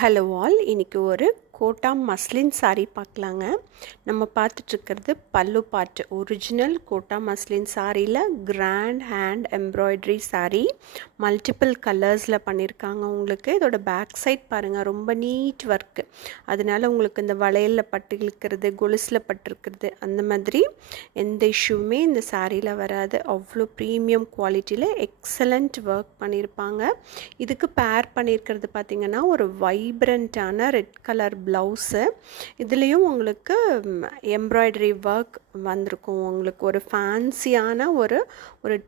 Hello all, இன்றைக்கி ஒரு quota muslin sari பார்க்கலாங்க. நம்ம பார்த்துட்ருக்கிறது pallu part. Original kota muslin சாரியில் grand hand embroidery sari. Multiple கலர்ஸில் பண்ணியிருக்காங்க. உங்களுக்கு இதோட பேக் சைட் பாருங்கள், ரொம்ப நீட் ஒர்க்கு. அதனால உங்களுக்கு இந்த வளையலில் பட்டு இழுக்கிறது, கொலுசில் பட்டிருக்கிறது அந்த மாதிரி எந்த இஷ்யூமே இந்த சாரியில் வராது. அவ்வளோ ப்ரீமியம் குவாலிட்டியில் எக்ஸலண்ட் ஒர்க் பண்ணியிருப்பாங்க. இதுக்கு பேர் பண்ணியிருக்கிறது பார்த்திங்கன்னா ஒரு வைப்ரண்ட்டான ரெட் கலர் ப்ளவுஸு. இதுலேயும் உங்களுக்கு எம்ப்ராய்டரி ஒர்க் வந்திருக்கும். உங்களுக்கு ஒரு ஃபேன்சியான ஒரு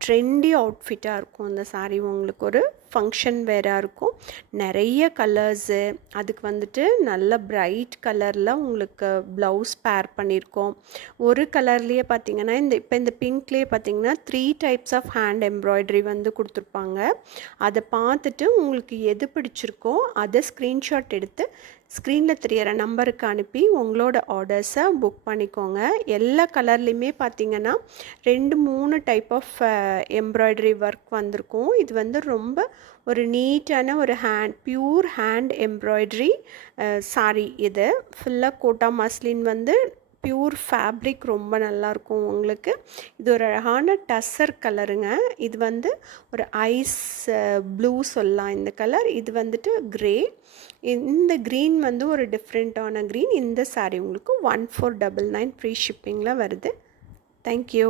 ட்ரெண்டி அவுட்ஃபிட்டாக இருக்கும். இந்த சாரீ உங்களுக்கு ஒரு ஃபங்க்ஷன் வேராக இருக்கும். நிறைய கலர்ஸு, அதுக்கு வந்துட்டு நல்ல பிரைட் கலரில் உங்களுக்கு ப்ளவுஸ் பேர் பண்ணியிருக்கோம். ஒரு கலர்லேயே பார்த்திங்கன்னா இந்த பிங்க்லேயே பார்த்திங்கன்னா 3 டைப்ஸ் ஆஃப் ஹேண்ட் எம்ப்ராய்டரி வந்து கொடுத்துருப்பாங்க. அதை பார்த்துட்டு உங்களுக்கு எது பிடிச்சிருக்கோ அதை ஸ்க்ரீன்ஷாட் எடுத்து ஸ்க்ரீனில் தெரியற நம்பருக்கு அனுப்பி உங்களோட ஆர்டர்ஸை புக் பண்ணிக்கோங்க. எல்லா கலர்லேயுமே பார்த்திங்கன்னா 2-3 டைப் ஆஃப் எம்ப்ராய்டரி ஒர்க் வந்திருக்கும். இது வந்து ரொம்ப ஒரு நீட்டான ஒரு பியூர் ஹேண்ட் எம்ப்ராய்டரி சாரீ. இது ஃபுல்லாக கோட்டா மஸ்லின் வந்து பியூர் ஃபேப்ரிக், ரொம்ப நல்லாயிருக்கும் உங்களுக்கு. இது ஒரு அழகான டஸ்ஸர் கலருங்க. இது வந்து ஒரு ஐஸ் ப்ளூ சொல்லலாம் இந்த கலர். இது வந்துட்டு க்ரே. இந்த க்ரீன் வந்து ஒரு டிஃப்ரெண்ட்டான க்ரீன். இந்த சாரீ உங்களுக்கு 1499 ஃப்ரீ ஷிப்பிங்கில் வருது. தேங்க்யூ.